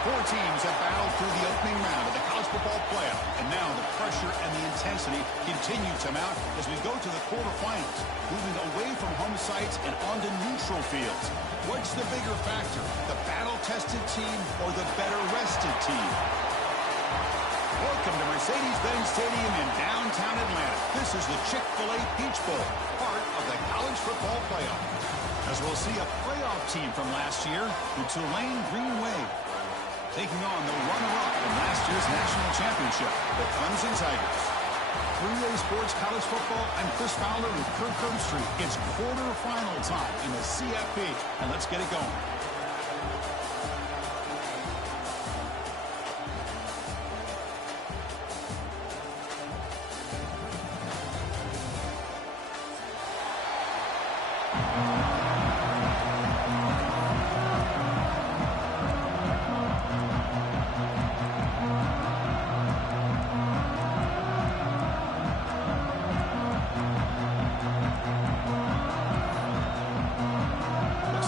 Four teams have battled through the opening round of the college football playoff, and now the pressure and the intensity continue to mount as we go to the quarterfinals, moving away from home sites and onto neutral fields. What's the bigger factor, the battle-tested team or the better-rested team? Welcome to Mercedes-Benz Stadium in downtown Atlanta. This is the Chick-fil-A Peach Bowl, part of the college football playoff. As we'll see a playoff team from last year, the Tulane Green Wave, taking on the runner-up from last year's national championship, the Clemson Tigers. 3A Sports College Football, I'm Chris Fowler with Kirk Herbstreit. It's quarterfinal time in the CFP, and let's get it going.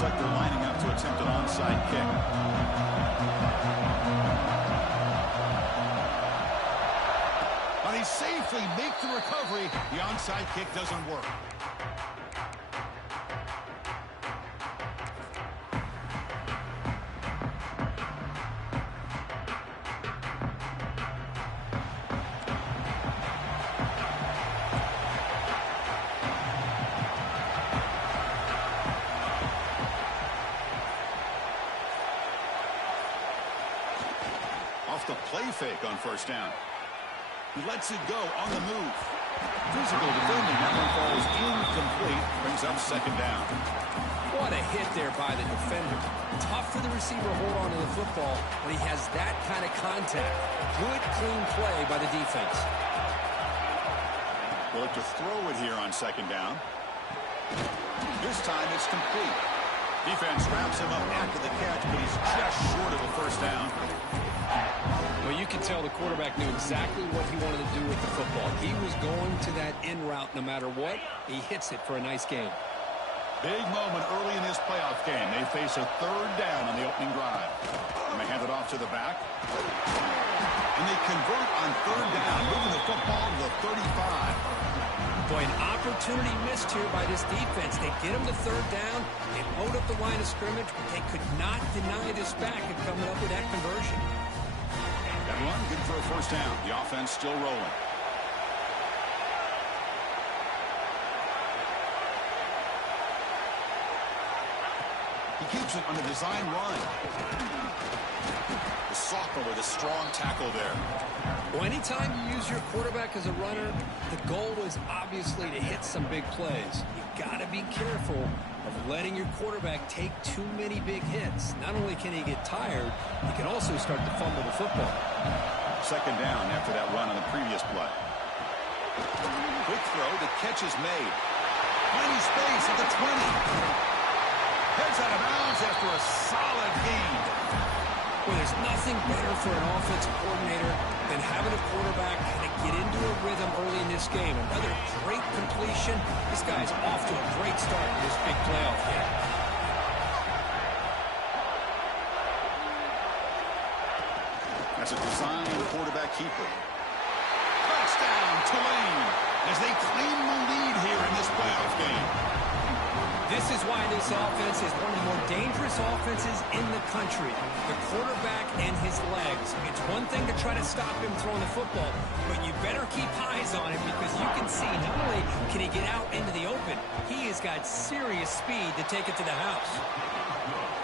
Like they're lining up to attempt an onside kick. But they safely make the recovery. The onside kick doesn't work. Off the play fake on first down. He lets it go on the move. Physical defending. That one falls incomplete. Brings up second down. What a hit there by the defender. Tough for the receiver to hold on to the football when he has that kind of contact. Good, clean play by the defense. We'll look to throw it here on second down. This time it's complete. Defense wraps him up after the catch, but he's just short of a first down. Well, you can tell the quarterback knew exactly what he wanted to do with the football. He was going to that in route no matter what. He hits it for a nice gain. Big moment early in this playoff game. They face a third down on the opening drive. And they hand it off to the back. And they convert on third down, moving the football to the 35. Boy, an opportunity missed here by this defense. They get him to third down. They load up the line of scrimmage, but they could not deny this back and coming up with that conversion. That run, good for a first down. The offense still rolling. He keeps it on the design run. The sophomore with a strong tackle there. Well, anytime you use your quarterback as a runner, the goal is obviously to hit some big plays. You've got to be careful of letting your quarterback take too many big hits. Not only can he get tired, he can also start to fumble the football. Second down after that run on the previous play. Quick throw, the catch is made. Plenty space at the 20. Heads out of bounds after a solid gain. Well, there's nothing better for an offensive coordinator than having a quarterback kind of get into a rhythm early in this game. Another great completion. This guy's off to a great start in this big playoff game. That's a design quarterback keeper. Touchdown, Tulane, as they claim the lead here in this playoff game. This is why this offense is one of the more dangerous offenses in the country. The quarterback and his legs. It's one thing to try to stop him throwing the football, but you better keep eyes on him because you can see not only can he get out into the open, he has got serious speed to take it to the house.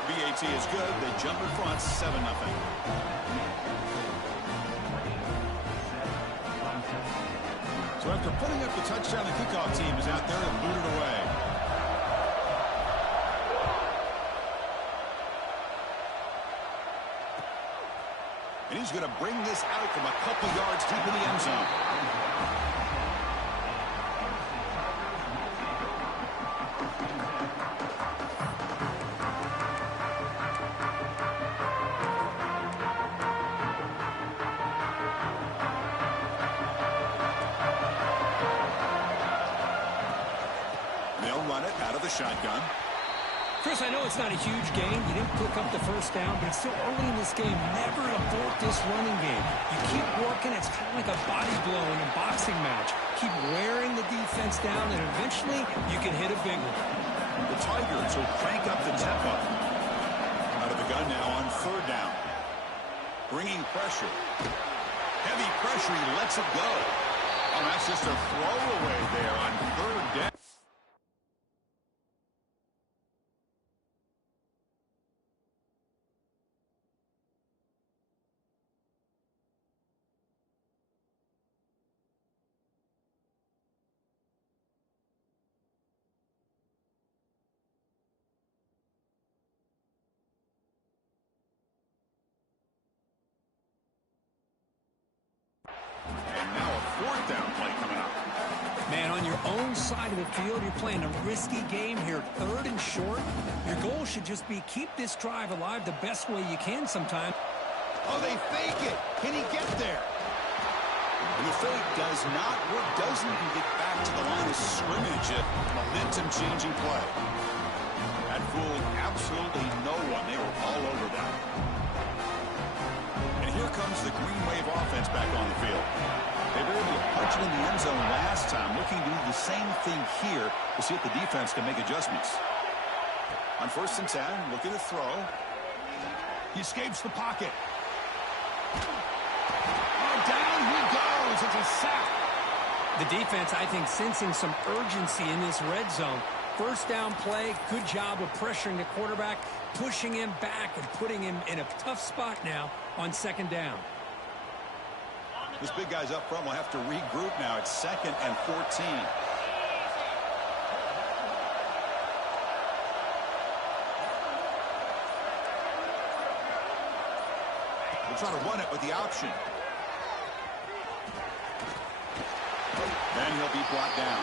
BAT is good. They jump in front 7-0. So after putting up the touchdown, the kickoff team is out there to boot it away. And he's going to bring this out from a couple yards deep in the end zone. They'll run it out of the shotgun. Chris, I know it's not a huge game. You didn't pick up the first down, but it's still early in this game. Never abort this running game. You keep working. It's kind of like a body blow in a boxing match. Keep wearing the defense down, and eventually you can hit a big one. The Tigers will crank up the tempo. Out of the gun now on third down. Bringing pressure. Heavy pressure. He lets it go. Oh, that's just a throwaway there on third down. Fourth down play coming up. Man, on your own side of the field, you're playing a risky game here, third and short. Your goal should just be keep this drive alive the best way you can sometime. Oh, they fake it. Can he get there? And the fake does not work. Doesn't even get back to the line of scrimmage. A momentum-changing play. That fooled absolutely no one. They were all over that. And here comes the Green Wave offense back on the field. They were able to punch it in the end zone last time, looking to do the same thing here to see if the defense can make adjustments. On 1st and 10, looking to throw. He escapes the pocket. Oh, down he goes. It's a sack. The defense, I think, sensing some urgency in this red zone. First down play, good job of pressuring the quarterback, pushing him back and putting him in a tough spot now on 2nd down. This big guy's up front will have to regroup now. It's 2nd and 14. We'll try to run it with the option. Then he'll be brought down.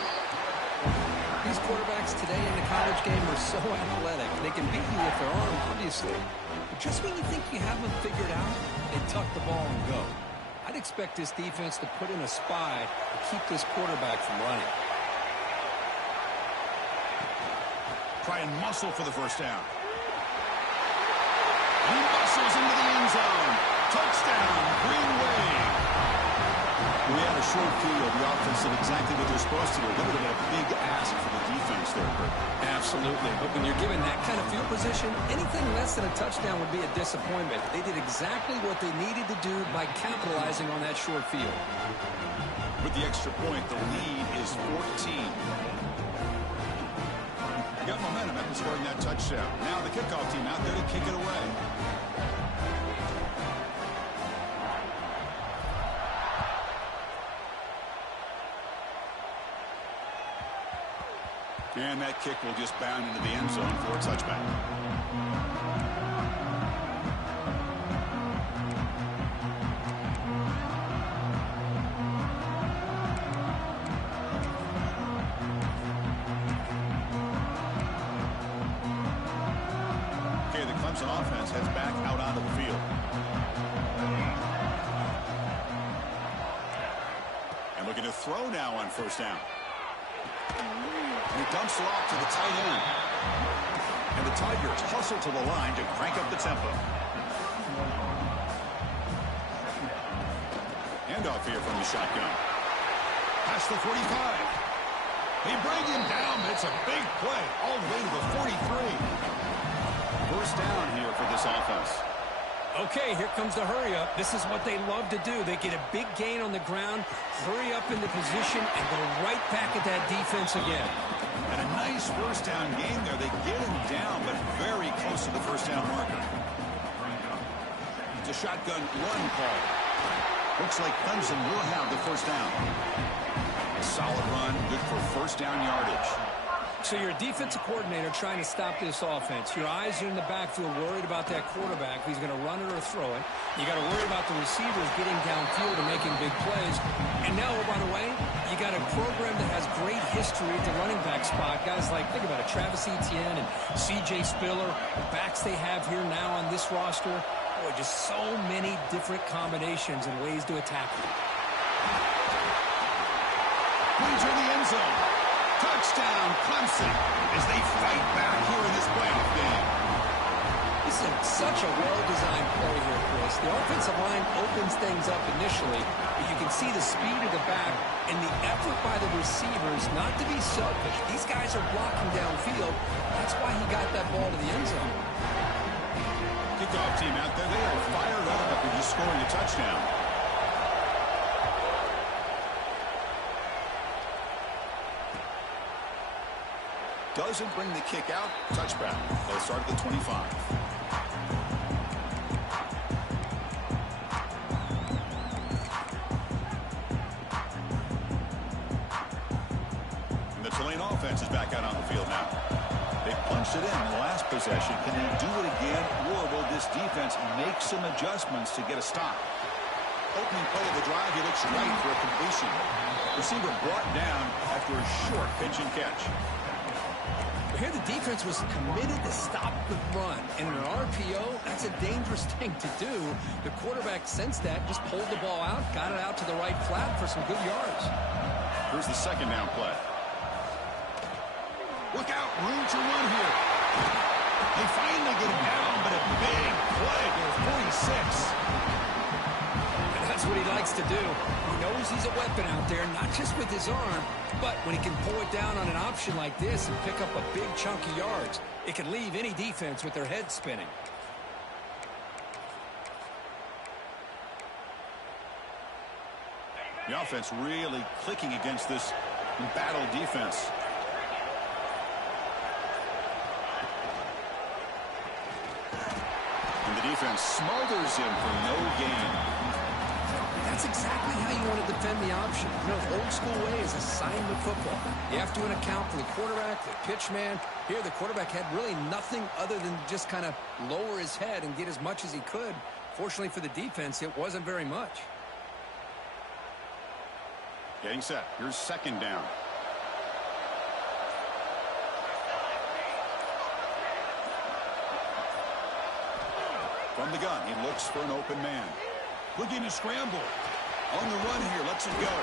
These quarterbacks today in the college game are so athletic. They can beat you with their arm, obviously. But just when you think you have them figured out, they tuck the ball and go. I'd expect this defense to put in a spy to keep this quarterback from running. Try and muscle for the first down. He muscles into the end zone. Touchdown, Green Wave. We had a short field. The offense did exactly what they're supposed to do. That would have been a big ask for the defense there, Kurt. Absolutely. But when you're given that kind of field position, anything less than a touchdown would be a disappointment. They did exactly what they needed to do by capitalizing on that short field. With the extra point, the lead is 14. They got momentum after scoring that touchdown. Now the kickoff team out there to kick it away. And that kick will just bound into the end zone for a touchback. Okay, the Clemson offense heads back out onto the field. And looking to throw now on 1st down. He dumps it off to the tight end. And the Tigers hustle to the line to crank up the tempo. Handoff here from the shotgun. Past the 45. They bring him down, but it's a big play all the way to the 43. First down here for this offense. Okay, here comes the hurry up. This is what they love to do. They get a big gain on the ground, hurry up into position, and go right back at that defense again. And a nice first down game there. They get him down, but very close to the first down marker. It's a shotgun run call. Looks like Clemson will have the first down. A solid run, good for first down yardage. So you're a defensive coordinator trying to stop this offense. Your eyes are in the backfield worried about that quarterback. He's going to run it or throw it. You got to worry about the receivers getting downfield and making big plays. And now, oh, by the way, you got a program that has great history at the running back spot. Guys like, think about it, Travis Etienne and C.J. Spiller, the backs they have here now on this roster. Boy, just so many different combinations and ways to attack them. Enter the end zone. Touchdown, Clemson, as they fight back here in this playoff game. This is such a well-designed play here, Chris. The offensive line opens things up initially, but you can see the speed of the back and the effort by the receivers not to be selfish. These guys are blocking downfield. That's why he got that ball to the end zone. Kickoff team out there, they are fired up after just scoring a touchdown. Doesn't bring the kick out. Touchback. They'll start at the 25. And the Tulane offense is back out on the field now. They punched it in the last possession. Can they do it again, or will this defense make some adjustments to get a stop? Opening play of the drive, he looks right for a completion. Receiver brought down after a short pitch and catch. Here the defense was committed to stop the run. And in an RPO, that's a dangerous thing to do. The quarterback sensed that, just pulled the ball out, got it out to the right flat for some good yards. Here's the second down play. Look out, room to run here. They finally get him down, but a big play for 46. And that's what he likes to do. He knows he's a weapon out there, not just with his arm, but when he can pull it down on an option like this and pick up a big chunk of yards, it can leave any defense with their head spinning. The offense really clicking against this embattled defense. And the defense smothers him for no gain. That's exactly how you want to defend the option. You know, the old school way is assignment football. You have to account for the quarterback, the pitch man. Here, the quarterback had really nothing other than just kind of lower his head and get as much as he could. Fortunately for the defense, it wasn't very much. Getting set. Here's second down. From the gun, he looks for an open man. Looking to scramble. On the run here, lets it go.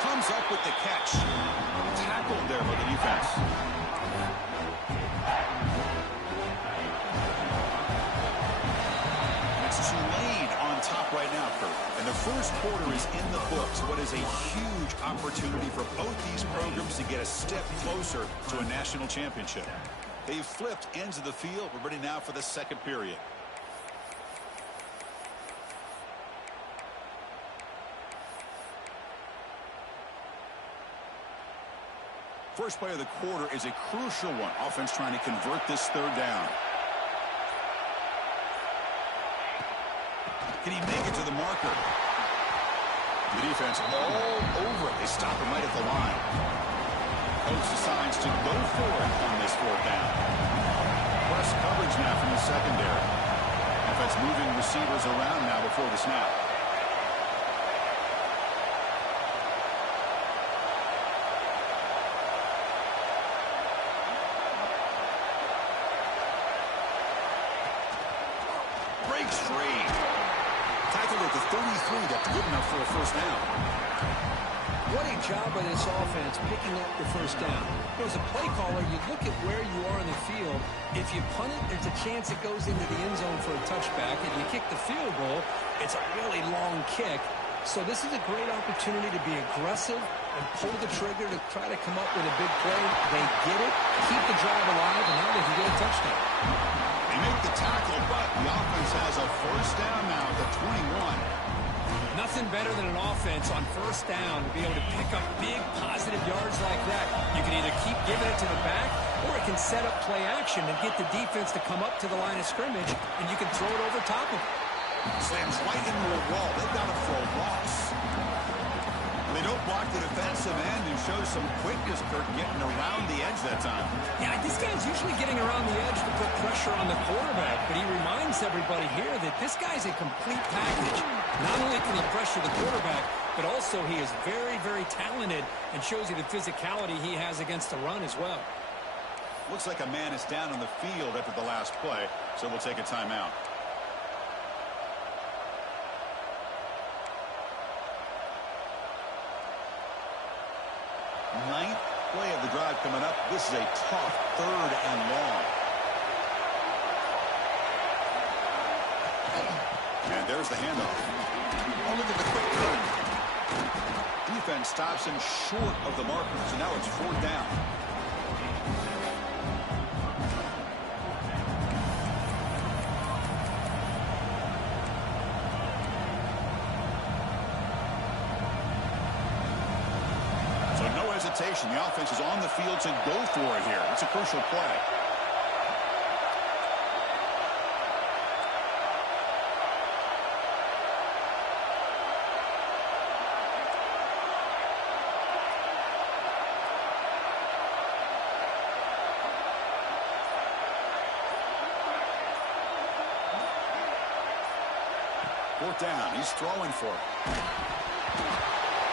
Comes up with the catch. Tackled there by the defense. And it's Tulane on top right now, Kurt. And the first quarter is in the books. What is a huge opportunity for both these programs to get a step closer to a national championship. They've flipped ends of the field. We're ready now for the second period. First play of the quarter is a crucial one. Offense trying to convert this third down. Can he make it to the marker? The defense all over it. They stop him right at the line. Coach decides to go for it on this fourth down. Press coverage now from the secondary. Offense moving receivers around now before the snap. Breaks free. Tackled at the 33. That's good enough for a first down. What a job by this offense picking up the first down. As a play caller, you look at where you are in the field. If you punt it, there's a chance it goes into the end zone for a touchback. If you kick the field goal, it's a really long kick. So this is a great opportunity to be aggressive and pull the trigger to try to come up with a big play. They get it, keep the drive alive, and now they can get a touchdown. They make the tackle, but the offense has a first down now at the 21. Nothing better than an offense on first down to be able to pick up big positive yards like that. You can either keep giving it to the back, or it can set up play action and get the defense to come up to the line of scrimmage, and you can throw it over top of it. Slams right into a wall. They've got it for a loss. They don't block the defensive end and show some quickness, Kurt, getting around the edge that time. Yeah, this guy's usually getting around the edge to put pressure on the quarterback, but he reminds everybody here that this guy's a complete package. Not only can he pressure the quarterback, but also he is very, very talented and shows you the physicality he has against the run as well. Looks like a man is down on the field after the last play, so we'll take a timeout. Ninth play of the drive coming up. This is a tough 3rd and long. And there's the handoff. Oh, look at the quick turn. Defense stops him short of the marker, so now it's 4th down. So no hesitation. The offense is on the field to go for it here. It's a crucial play. Down. He's throwing for it.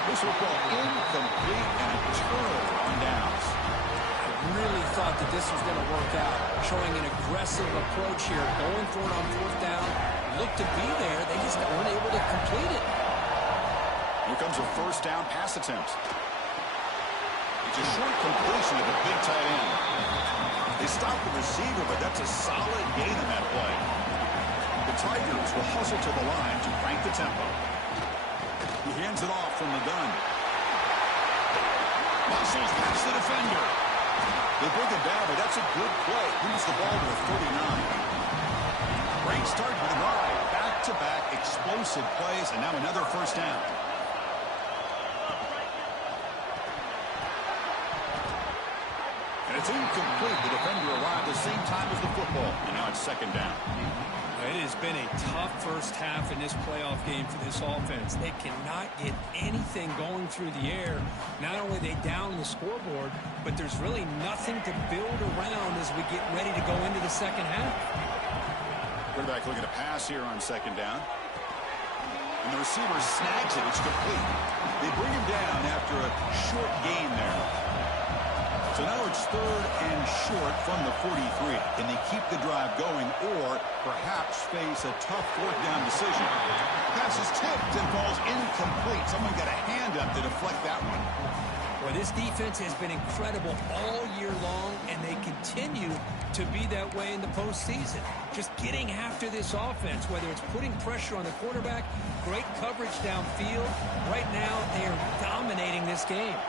This will go incomplete and a turnover on downs. I really thought that this was going to work out. Showing an aggressive approach here. Going for it on 4th down. Looked to be there. They just weren't able to complete it. Here comes a 1st down pass attempt. It's a short completion of the big tight end. They stopped the receiver, but that's a solid gain on that play. The Tigers will hustle to the line to crank the tempo. He hands it off from the gun. Muscles past the defender. They bring it down, but that's a good play. Moves the ball to the 39. Great start to the drive. Back-to-back explosive plays, and now another 1st down. And it's incomplete. The defender arrived the same time as the football, and now it's 2nd down. It has been a tough first half in this playoff game for this offense. They cannot get anything going through the air. Not only are they down the scoreboard, but there's really nothing to build around as we get ready to go into the 2nd half. Quarterback looking to pass here on 2nd down. And the receiver snags it. It's complete. They bring him down after a short gain there. So now it's 3rd and short from the 43. Can they keep the drive going or perhaps face a tough 4th down decision? Pass is tipped and falls incomplete. Someone got a hand up to deflect that one. Well, this defense has been incredible all year long, and they continue to be that way in the postseason. Just getting after this offense, whether it's putting pressure on the quarterback, great coverage downfield. Right now, they are dominating this game.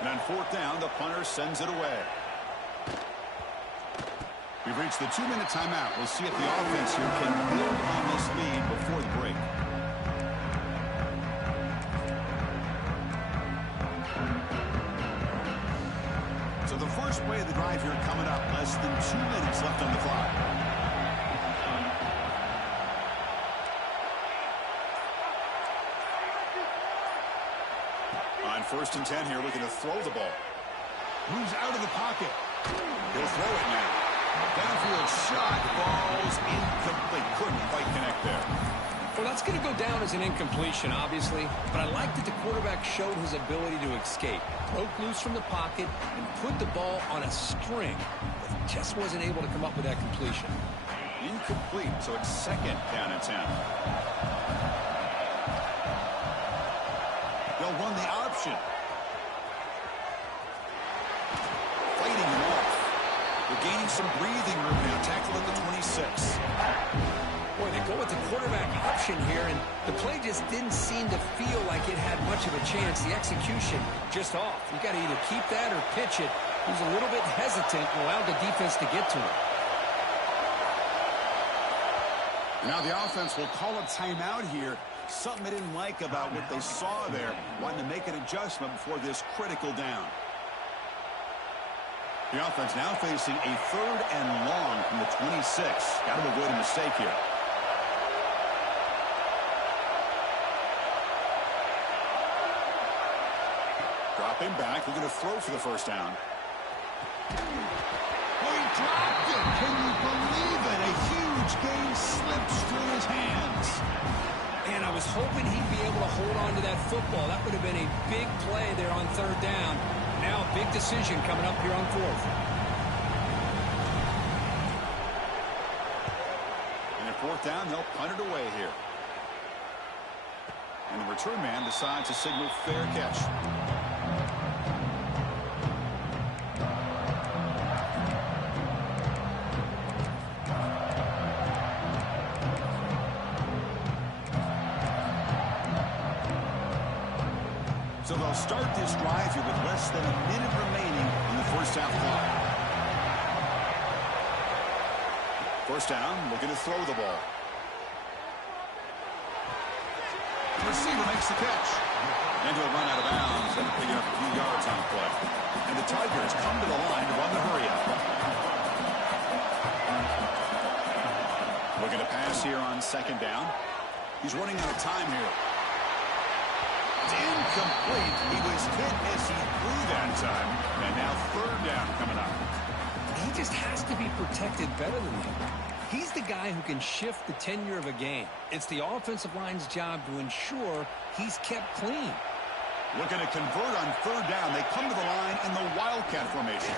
And on 4th down, the punter sends it away. We've reached the 2-minute timeout. We'll see if the offense here can build on this lead before the break. So the first play of the drive here coming up. Less than 2 minutes left on the clock. On 1st and 10 here, looking to throw the ball. Moves out of the pocket. He'll throw it now. Downfield shot falls incomplete. Couldn't quite connect there. Well, that's going to go down as an incompletion, obviously. But I like that the quarterback showed his ability to escape. Broke loose from the pocket and put the ball on a string. But he just wasn't able to come up with that completion. Incomplete, so it's 2nd down and 10. They'll run the option. Fighting him off. They're gaining some breathing room now. Tackle at the 26. Boy, they go with the quarterback option here, and the play just didn't seem to feel like it had much of a chance. The execution just off. You got to either keep that or pitch it. He was a little bit hesitant and allowed the defense to get to him. Now the offense will call a timeout here. Something they didn't like about what they saw there. Wanting to make an adjustment before this critical down. The offense now facing a 3rd and long from the 26. Got to avoid a mistake here. Dropping back, looking to throw for the 1st down. Oh, he dropped it. Can you believe it? A huge gain slips through his hands. And I was hoping he'd be able to hold on to that football. That would have been a big play there on 3rd down. Now a big decision coming up here on 4th. And fourth down, they'll punt it away here. And the return man decides to signal fair catch. So they'll start this drive here with less than a minute remaining in the first half clock. First down, looking to throw the ball. The receiver makes the catch. And he'll run out of bounds and picking up a few yards on the play. And the Tigers come to the line to run the hurry-up. Looking to pass here on second down. He's running out of time here. Incomplete. He was hit as he threw that time. And now third down coming up. He just has to be protected better than that. He's the guy who can shift the tenure of a game. It's the offensive line's job to ensure he's kept clean. Looking to convert on third down. They come to the line in the Wildcat formation.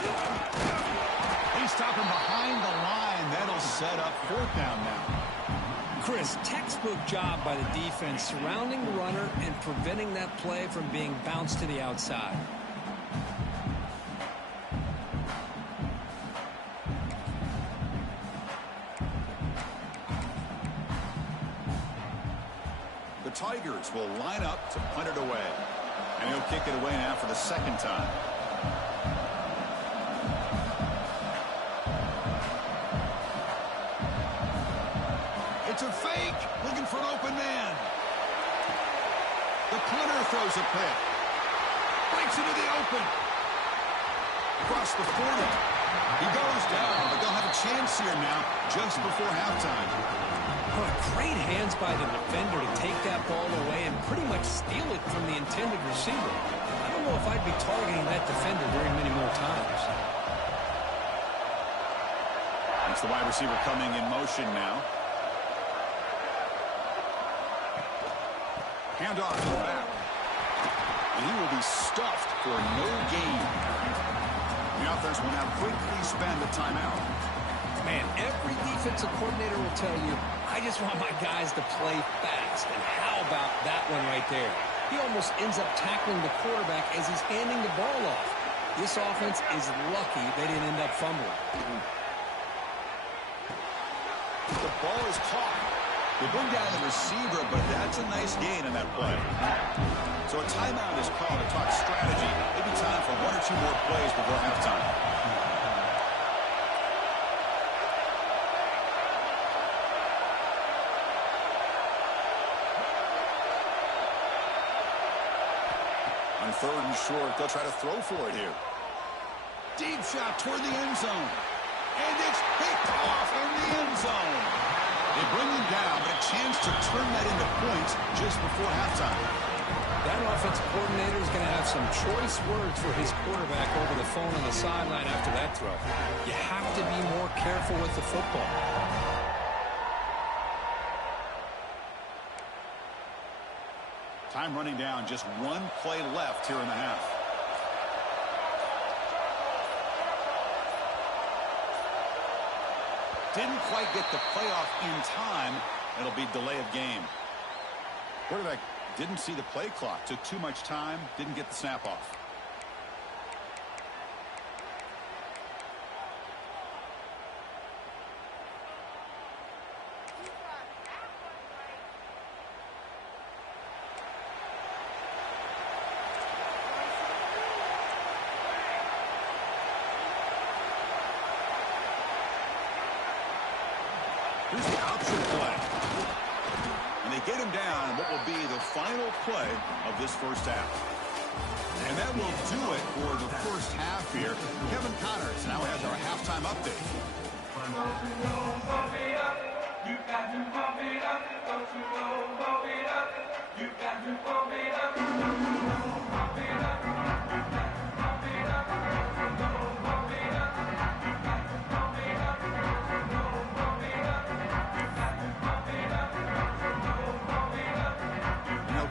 They stop him behind the line. That'll set up fourth down now. Chris, textbook job by the defense surrounding the runner and preventing that play from being bounced to the outside. The Tigers will line up to punt it away. And he'll kick it away now for the second time. It's a fake. Looking for an open man. The punter throws a pick. Breaks into the open. Across the 40. He goes down, but they'll have a chance here now just before halftime. Oh, great hands by the defender to take that ball away and pretty much steal it from the intended receiver. I don't know if I'd be targeting that defender very many more times. It's the wide receiver coming in motion now. Handoff to the back. And he will be stuffed for no gain. The offense will now quickly spend the timeout. Man, every defensive coordinator will tell you, I just want my guys to play fast. And how about that one right there? He almost ends up tackling the quarterback as he's handing the ball off. This offense is lucky they didn't end up fumbling. The ball is caught. They bring down the receiver, but that's a nice gain in that play. So a timeout is called to talk strategy. Maybe time for one or two more plays before halftime. On third and short, they'll try to throw for it here. Deep shot toward the end zone. And it's picked off in the end zone. They bring him down, but a chance to turn that into points just before halftime. That offensive coordinator is going to have some choice words for his quarterback over the phone on the sideline after that throw. You have to be more careful with the football. Time running down, just one play left here in the half. Didn't quite get the playoff in time. It'll be delay of game. Quarterback didn't see the play clock. Took too much time. Didn't get the snap off. Here's the option play. And they get him down in what will be the final play of this first half. And that will do it for the first half here. Kevin Connors now has our halftime update.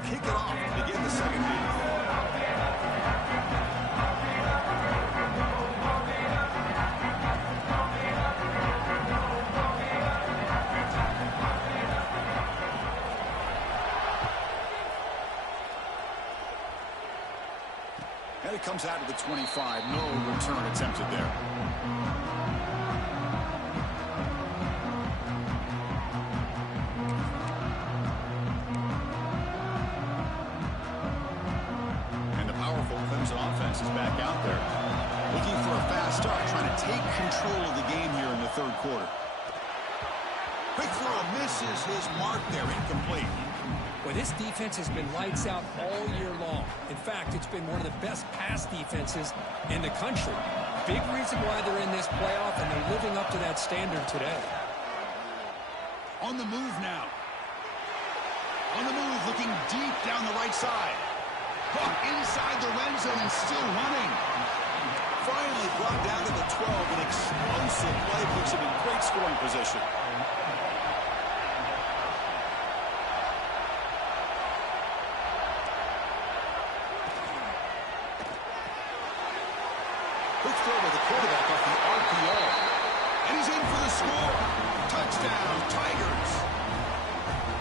Kick it off to begin the second half. comes out to the 25. No return attempted there. And the powerful Clemson offense is back out there. Looking for a fast start, trying to take control of the game here in the third quarter. Quick throw misses his mark there, incomplete. Well, this defense has been lights out all year long. In fact, it's been one of the best pass defenses in the country. Big reason why they're in this playoff, and they're living up to that standard today. On the move now. On the move, looking deep down the right side. Hook inside the red zone and still running. Finally brought down to the 12. An explosive play puts him in great scoring position. Quick throw by the quarterback off the RPO. And he's in for the score. Touchdown, Tigers.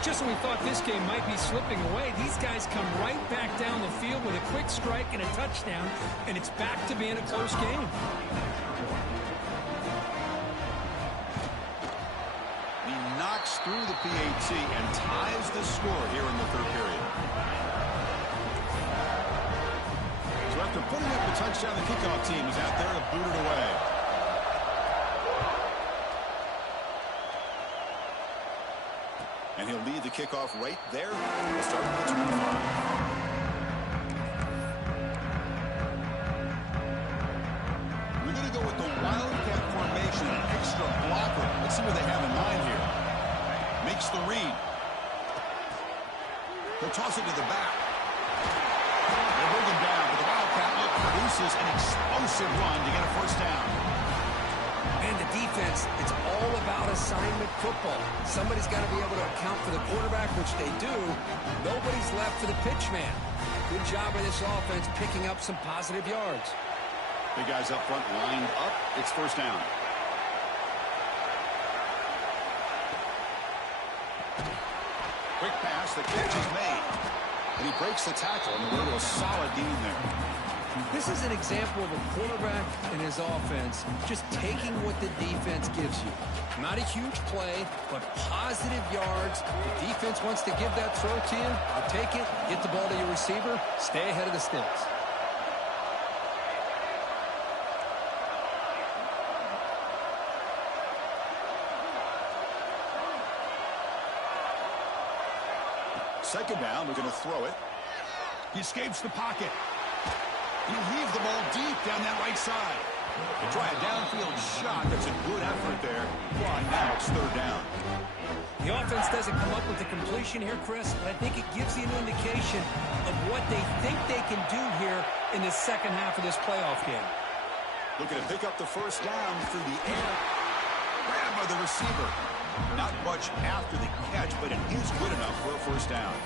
Just when we thought this game might be slipping away, these guys come right back down the field with a quick strike and a touchdown, and it's back to being a close game. He knocks through the PAT and ties the score here in the third period. So after putting up the touchdown, the kickoff team is out there to boot it away. And he'll lead the kickoff right there. We'll start with the 25. We're going to go with the Wildcat formation, an extra blocker. Let's see what they have in mind here. Makes the read. He'll toss it to the back. They'll bring him down, but the Wildcat look produces an explosive run to get a first down. And the defense, it's all about assignment football. Somebody's got to be able to account for the quarterback, which they do. Nobody's left for the pitch man. Good job by this offense picking up some positive yards. Big guys up front lined up. It's first down. Quick pass. The catch is made. And he breaks the tackle on the way to a solid gain there. This is an example of a quarterback and his offense just taking what the defense gives you. Not a huge play, but positive yards. The defense wants to give that throw to you. You take it, get the ball to your receiver, stay ahead of the sticks. Second down, we're going to throw it. He escapes the pocket. He leaves the ball deep down that right side. They try a downfield shot. That's a good effort there. But now it's third down. The offense doesn't come up with the completion here, Chris, but I think it gives you an indication of what they think they can do here in the second half of this playoff game. Looking to pick up the first down through the air. Grabbed by the receiver. Not much after the catch, but it is good enough for a first down.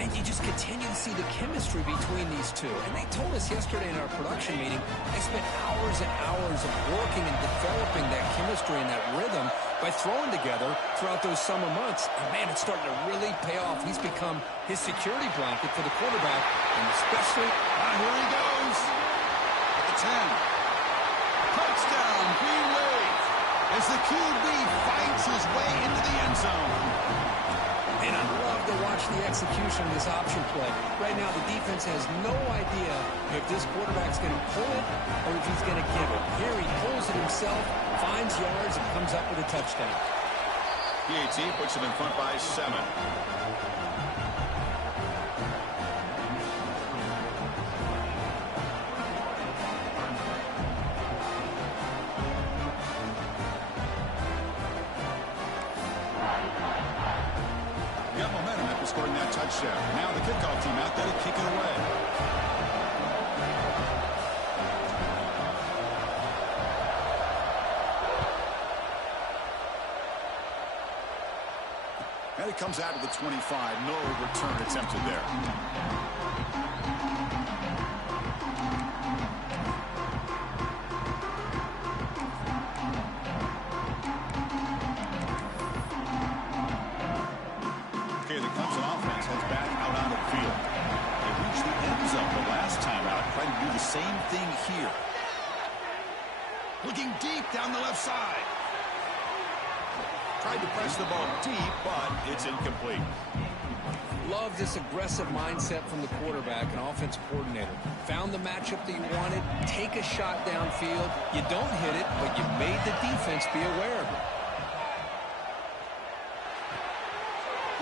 And you just continue to see the chemistry between these two. And they told us yesterday in our production meeting, they spent hours and hours of working and developing that chemistry and that rhythm by throwing together throughout those summer months. And, man, it's starting to really pay off. He's become his security blanket for the quarterback, and especially... here he goes. At the 10. Touchdown, Green Wave. As the QB fights his way into the end zone. And I love to watch the execution of this option play. Right now, the defense has no idea if this quarterback's going to pull it or if he's going to give it. Here he pulls it himself, finds yards, and comes up with a touchdown. PAT puts him in front by 7. Scoring that touchdown. Now the kickoff team out there to kick it away. And it comes out to the 25. No return attempted there. The Clemson offense heads back out on the field. They reached the end zone the last time out. same thing here. Looking deep down the left side. Tried to press the ball deep, but it's incomplete. Love this aggressive mindset from the quarterback and offensive coordinator. Found the matchup that you wanted. Take a shot downfield. You don't hit it, but you made the defense be aware of it.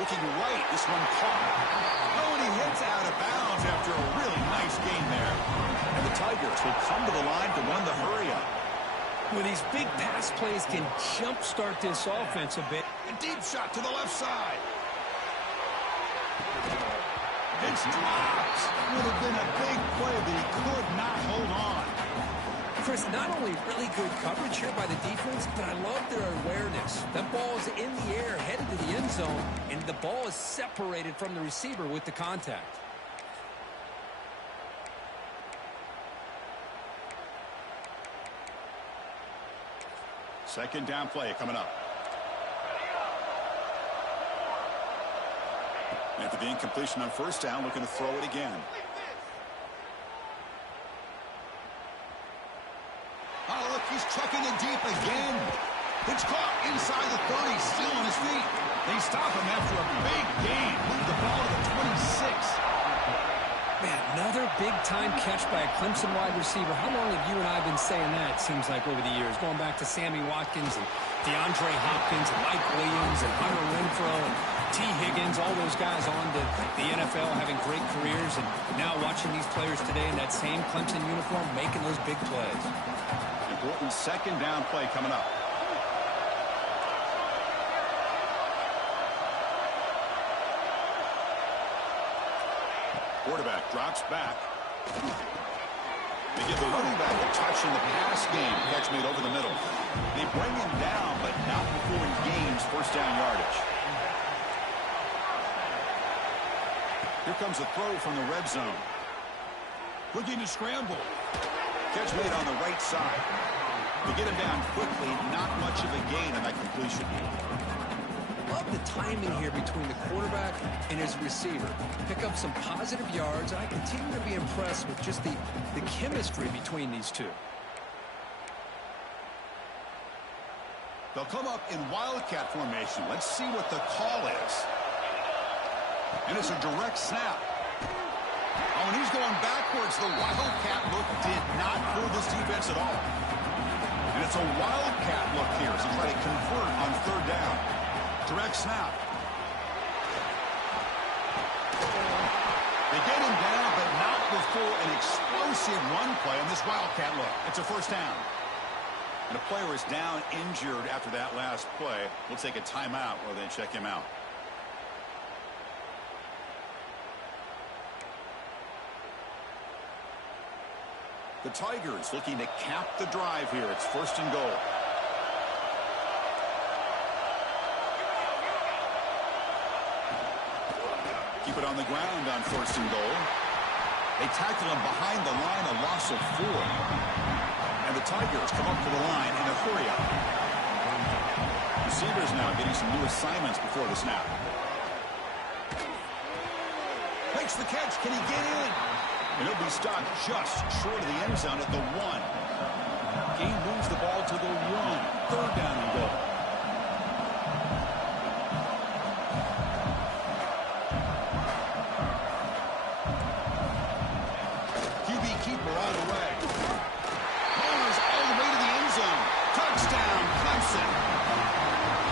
Looking right, this one caught. Oh, and he hits out of bounds after a really nice gain there. And the Tigers will come to the line to run the hurry-up. Well, these big pass plays can jumpstart this offense a bit. A deep shot to the left side. It's dropped. Would have been a big play, but he could not hold on. Chris, not only really good coverage here by the defense, but I love their awareness. That ball is in the air, headed to the end zone, and the ball is separated from the receiver with the contact. Second down play coming up. After the incompletion on first down, looking to throw it again. Oh, look, he's trucking it deep again. It's caught inside the 30, still on his feet. They stop him after a big gain. Move the ball to the 26. Man, another big-time catch by a Clemson wide receiver. How long have you and I been saying that, it seems like, over the years? Going back to Sammy Watkins and DeAndre Hopkins and Mike Williams and Hunter Renfrow and T. Higgins, all those guys on to the NFL having great careers, and now watching these players today in that same Clemson uniform making those big plays. Important second down play coming up. Quarterback drops back. They give the running back a touch in the pass game. Catch made over the middle. They bring him down, but not before he gains first down yardage. Here comes a throw from the red zone. Looking to scramble. Catch made on the right side. They get him down quickly. Not much of a gain on that completion. Love the timing here between the quarterback and his receiver. Pick up some positive yards, and I continue to be impressed with just the chemistry between these two. They'll come up in wildcat formation. Let's see what the call is. And it's a direct snap. Oh, and he's going backwards. The wildcat look did not fool this defense at all. And it's a wildcat look here as they try to convert on third down. Direct snap. They get him down, but not before an explosive run play on this wildcat look. It's a first down. And a player is down injured after that last play. We'll take a timeout while they check him out. The Tigers looking to cap the drive here. It's first and goal. Keep it on the ground on first and goal. They tackle him behind the line, a loss of 4. And the Tigers come up to the line in a hurry-up. Receivers now getting some new assignments before the snap. Makes the catch. Can he get in? And he'll be stopped just short of the end zone at the 1. Gain moves the ball to the 1. Third down and goal. QB keeper out of the way. Bowlers all the way to the end zone. Touchdown, Clemson.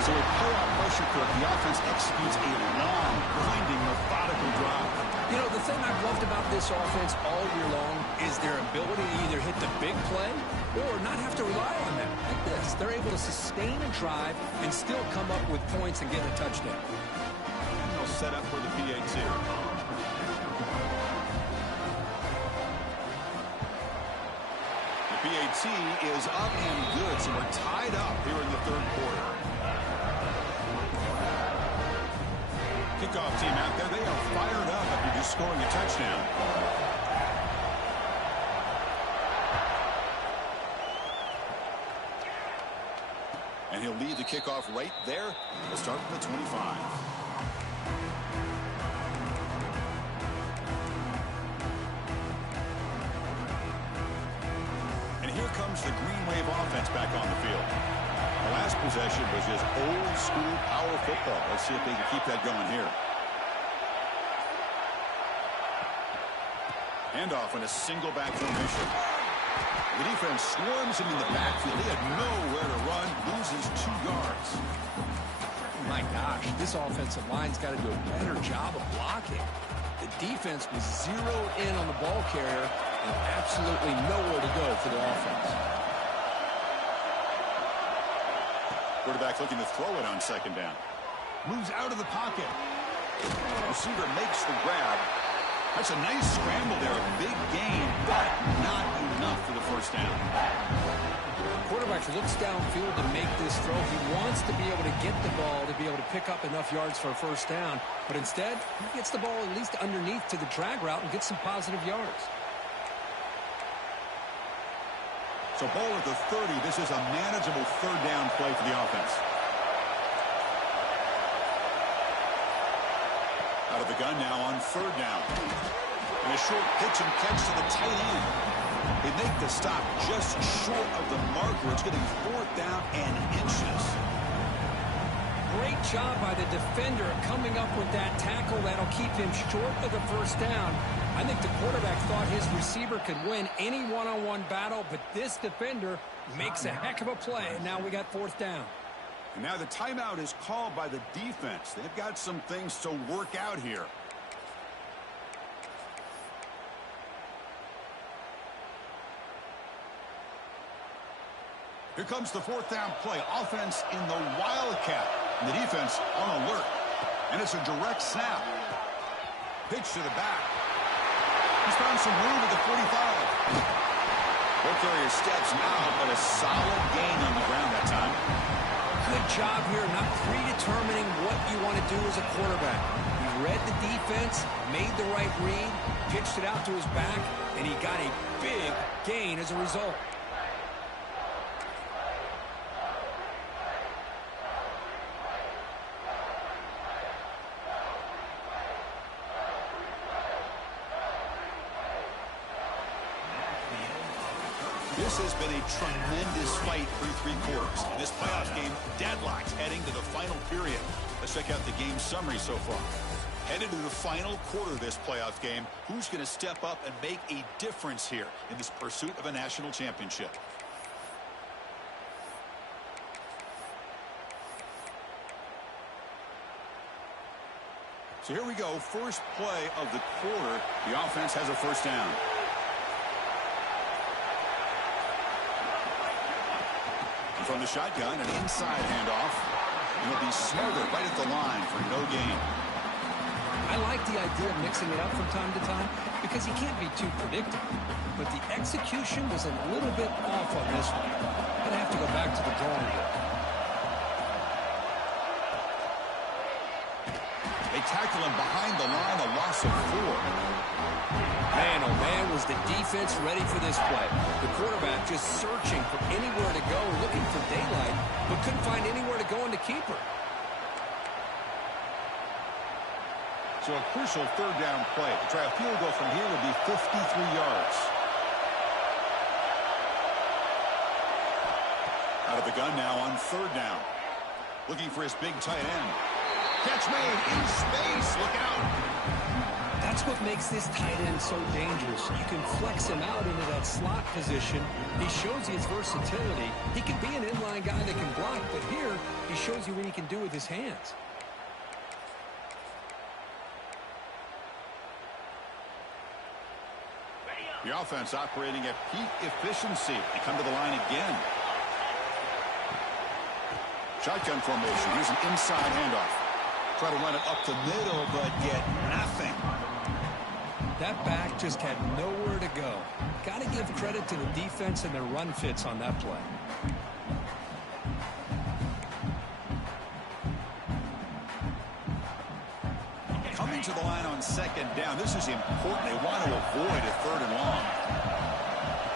So with playoff pressure cook, the offense executes a long, grinding, methodical drive. You know, the thing I've loved about this offense all year long is their ability to either hit the big play or not have to rely on them. Like this, they're able to sustain a drive and still come up with points and get a touchdown. And they'll set up for the PAT. The PAT is up and good, so we're tied up here in the third quarter. Kickoff team out there, they are fired up after just scoring a touchdown. And he'll lead the kickoff right there. We'll start from the 25. comes the Green Wave offense back on the field. The last possession was just old-school power football. Let's see if they can keep that going here. Handoff in a single back formation. The defense swarms him in the backfield. He had nowhere to run, loses 2 yards. My gosh, this offensive line's got to do a better job of blocking. The defense was zeroed in on the ball carrier and absolutely nowhere to go for the offense. Quarterback looking to throw it on second down. Moves out of the pocket. Receiver makes the grab. That's a nice scramble there. A big gain, but not enough for the first down. Quarterback looks downfield to make this throw. He wants to be able to get the ball to be able to pick up enough yards for a first down. But instead, he gets the ball at least underneath to the drag route and gets some positive yards. So ball at the 30. This is a manageable third down play for the offense. Out of the gun now on third down. And a short pitch and catch to the tight end. They make the stop just short of the marker. It's getting 4th down and inches. Great job by the defender coming up with that tackle that'll keep him short of the first down. I think the quarterback thought his receiver could win any one-on-one battle, but this defender makes a heck of a play. And now we got 4th down. And now the timeout is called by the defense. They've got some things to work out here. Here comes the 4th down play. Offense in the Wildcat. And the defense on alert. And it's a direct snap. Pitch to the back. He's found some room at the 45. Ball carrier steps now, but a solid gain on the ground that time. Good job here, not predetermining what you want to do as a quarterback. He read the defense, made the right read, pitched it out to his back, and he got a big gain as a result. This has been a tremendous fight through 3 quarters. In this playoff game, deadlocked heading to the final period. Let's check out the game summary so far. Headed to the final quarter of this playoff game, who's going to step up and make a difference here in this pursuit of a national championship? So here we go. First play of the quarter. The offense has a first down. From the shotgun, an inside handoff. He'll be smothered right at the line for no gain. I like the idea of mixing it up from time to time because he can't be too predictable. But the execution was a little bit off on this one. Gonna have to go back to the drawing board. They tackle him behind the line, a loss of 4. Man, oh man, was the defense ready for this play. The quarterback just searching for anywhere to go, looking for daylight, but couldn't find anywhere to go in the keeper. So a crucial third down play. To try a field goal from here would be 53 yards. Out of the gun now on third down. Looking for his big tight end. Catch made in space. Look out. That's what makes this tight end so dangerous. You can flex him out into that slot position. He shows you his versatility. He can be an inline guy that can block, but here he shows you what he can do with his hands. The offense operating at peak efficiency. They come to the line again. Shotgun formation. Here's an inside handoff. Try to run it up the middle, but get nothing. That back just had nowhere to go. Got to give credit to the defense and their run fits on that play. Coming to the line on second down. This is important. They want to avoid a 3rd and long.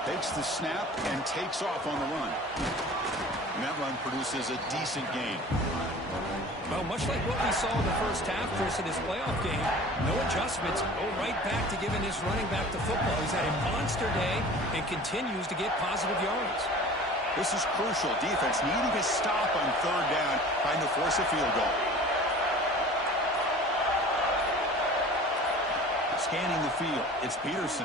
Takes the snap and takes off on the run. And that run produces a decent gain. Well, much like what we saw in the first half, Chris, in this playoff game, no adjustments, go right back to giving this running back to football. He's had a monster day and continues to get positive yards. This is crucial. Defense needing to stop on third down, trying to force a field goal. Scanning the field, it's Peterson.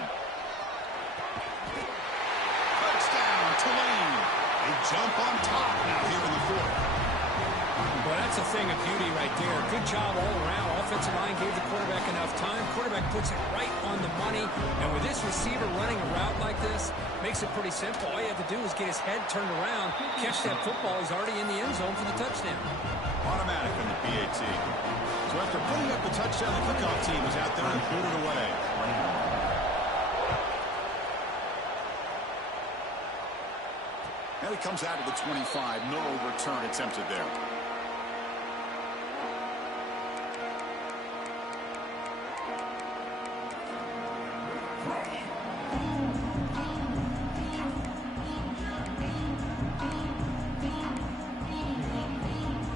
Touchdown, Tulane. They jump on top now here in the fourth. Well, that's a thing of beauty right there. Good job all around. Offensive line gave the quarterback enough time. Quarterback puts it right on the money. And with this receiver running a route like this, makes it pretty simple. All you have to do is get his head turned around, catch that football. He's already in the end zone for the touchdown. Automatic on the PAT. So after putting up the touchdown, the kickoff team is out there and put it away. Now he comes out of the 25. No return attempted there.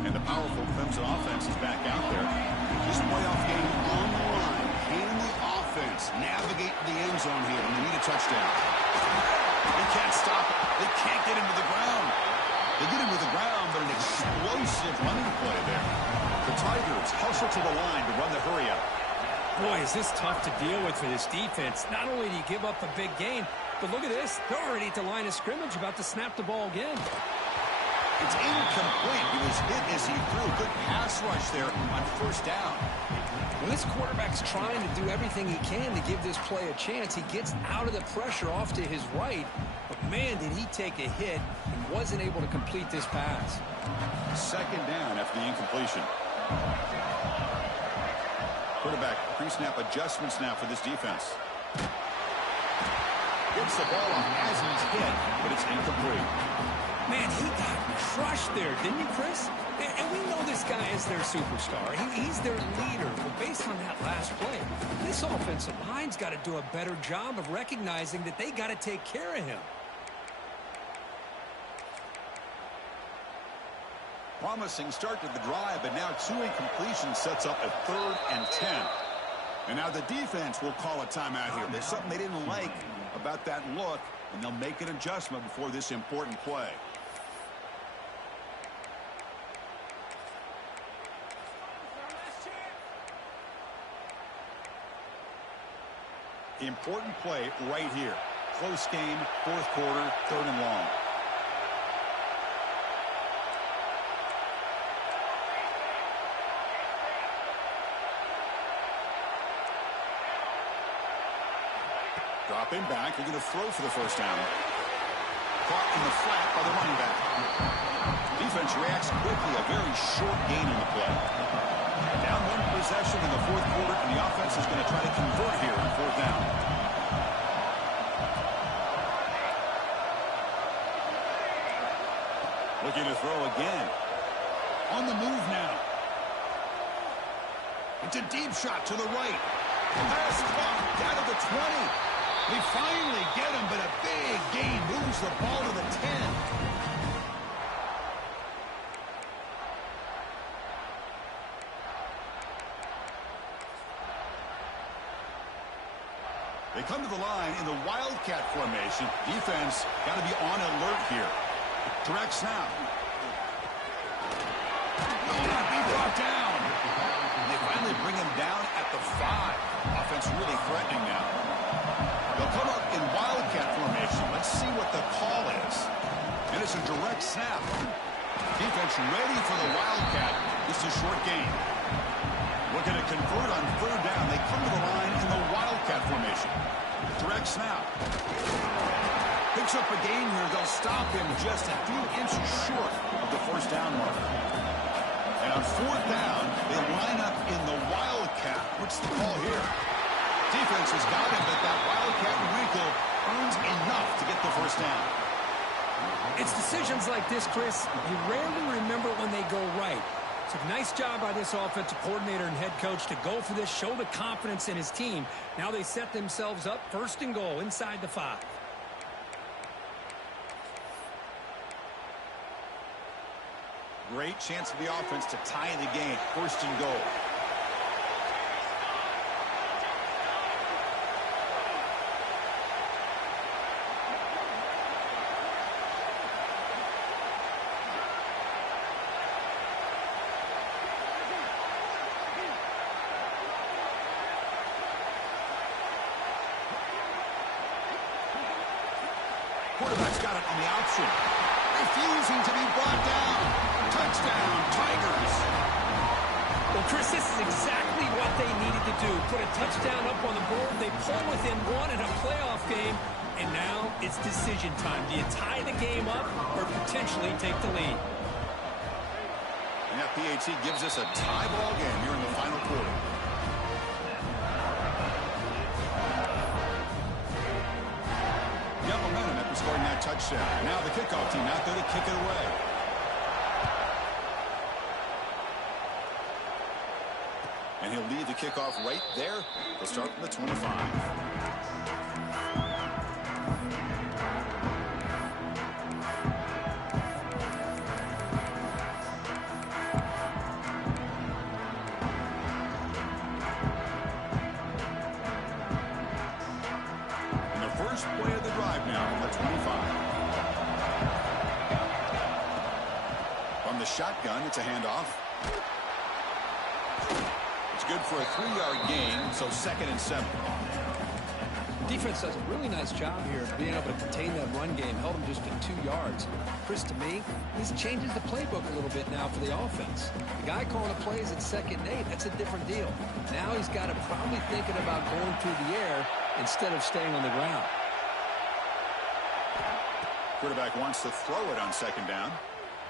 And the powerful Clemson offense is back out there. This playoff game on the line. Can the offense navigate the end zone here when they need a touchdown? They can't stop it. They can't get him to the ground. They get him to the ground, but an explosive running play there. The Tigers hustle to the line to run the hurry-up. Boy, is this tough to deal with for this defense. Not only do you give up a big gain, but look at this. They're already at the line of scrimmage, about to snap the ball again. It's incomplete. He was hit as he threw. Good pass rush there on first down. Well, this quarterback's trying to do everything he can to give this play a chance. He gets out of the pressure off to his right, but man, did he take a hit and wasn't able to complete this pass. Second down after the incompletion. Quarterback pre-snap adjustments now for this defense. Gets the ball off as he's hit, but it's incomplete. Man, he got crushed there, didn't you, Chris? And we know this guy is their superstar. He's their leader. But based on that last play, this offensive line's got to do a better job of recognizing that they got to take care of him. Promising start to the drive, but now 2 incompletions sets up a 3rd and 10. And now the defense will call a timeout here. There's something they didn't like about that look, and they'll make an adjustment before this important play. Important play right here. Close game, 4th quarter, 3rd and long. Dropping back, they're going to throw for the first down. Caught in the flat by the running back. Defense reacts quickly, a very short gain on the play. Down 1 possession in the 4th quarter, and the offense is going to try to convert here on 4th down. Looking to throw again. On the move now. It's a deep shot to the right. Pass caught down to the 20. They finally get him, but a big gain moves the ball to the 10. They come to the line in the Wildcat formation. Defense got to be on alert here. Direct snap. Will not be brought down. They finally bring him down at the 5. Offense really threatening now. They'll come up in Wildcat formation. Let's see what the call is. And it's a direct snap. Defense ready for the Wildcat. This is a short gain. Looking to convert on 3rd down. They come to the line in the Wildcat formation. Direct snap. Picks up a gain here. They'll stop him just a few inches short of the 1st down mark. And on 4th down, they line up in the Wildcat. What's the call here? Defense has got him, but that Wildcat wrinkle earns enough to get the 1st down. It's decisions like this, Chris, you rarely remember when they go right. It's a nice job by this offensive coordinator and head coach to go for this, show the confidence in his team. Now they set themselves up 1st and goal inside the 5. Great chance for the offense to tie the game. First and goal. Quarterback's got it on the option. Refusing to be brought down. Touchdown, Tigers. Well, Chris, this is exactly what they needed to do. Put a touchdown up on the board. They pull within one in a playoff game. And now it's decision time. Do you tie the game up or potentially take the lead? And that PAT gives us a tie ball game here in the final quarter. Momentum after scoring that touchdown. Now the kickoff team out there to kick it away. And he'll lead the kickoff right there. He'll start from the 25. Play of the drive now from the 25. From the shotgun, it's a handoff. It's good for a 3-yard gain, so 2nd and 7. Defense does a really nice job here of being able to contain that run game, held him just to 2 yards. Chris, to me, this changes the playbook a little bit now for the offense. The guy calling the plays at 2nd and 8, that's a different deal. Now he's got to probably thinking about going through the air instead of staying on the ground. Quarterback wants to throw it on 2nd down.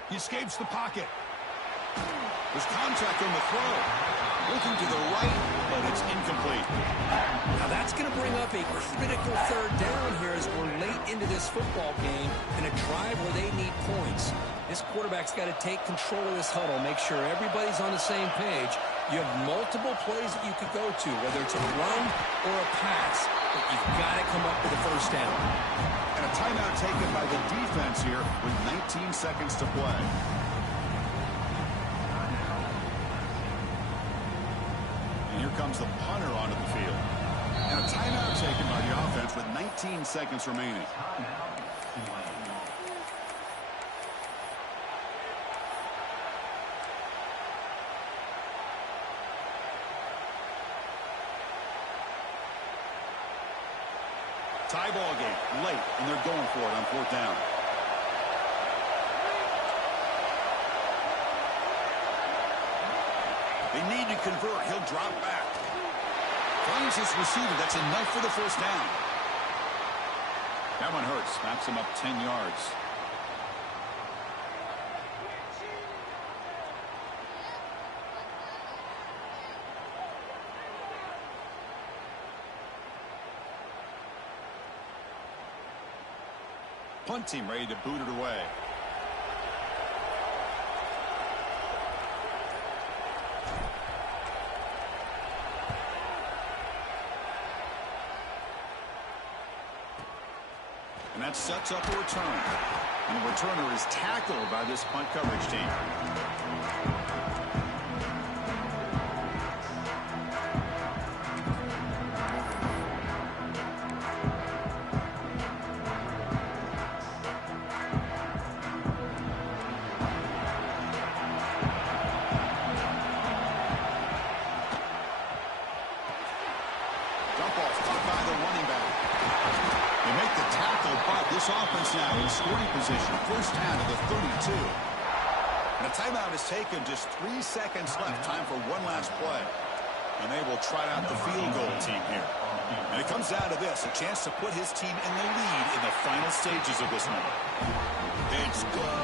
He escapes the pocket. There's contact on the throw. Looking to the right, but it's incomplete. Now that's going to bring up a critical 3rd down here as we're late into this football game in a drive where they need points. This quarterback's got to take control of this huddle, make sure everybody's on the same page. You have multiple plays that you could go to, whether it's a run or a pass, but you've got to come up with a 1st down. And a timeout taken by the defense here with 19 seconds to play. And here comes the punter onto the field. And a timeout taken by the offense with 19 seconds remaining. Tie ball game late, and they're going for it on 4th down. They need to convert. He'll drop back. Finds his receiver. That's enough for the 1st down. That one hurts. Backs him up 10 yards. Punt team ready to boot it away. And that sets up a return. And the returner is tackled by this punt coverage team. This offense now in scoring position. 1st down to the 32. And a timeout is taken. Just 3 seconds left. Time for one last play. And they will try out the field goal team here. And it comes down to this. A chance to put his team in the lead in the final stages of this one. It's good.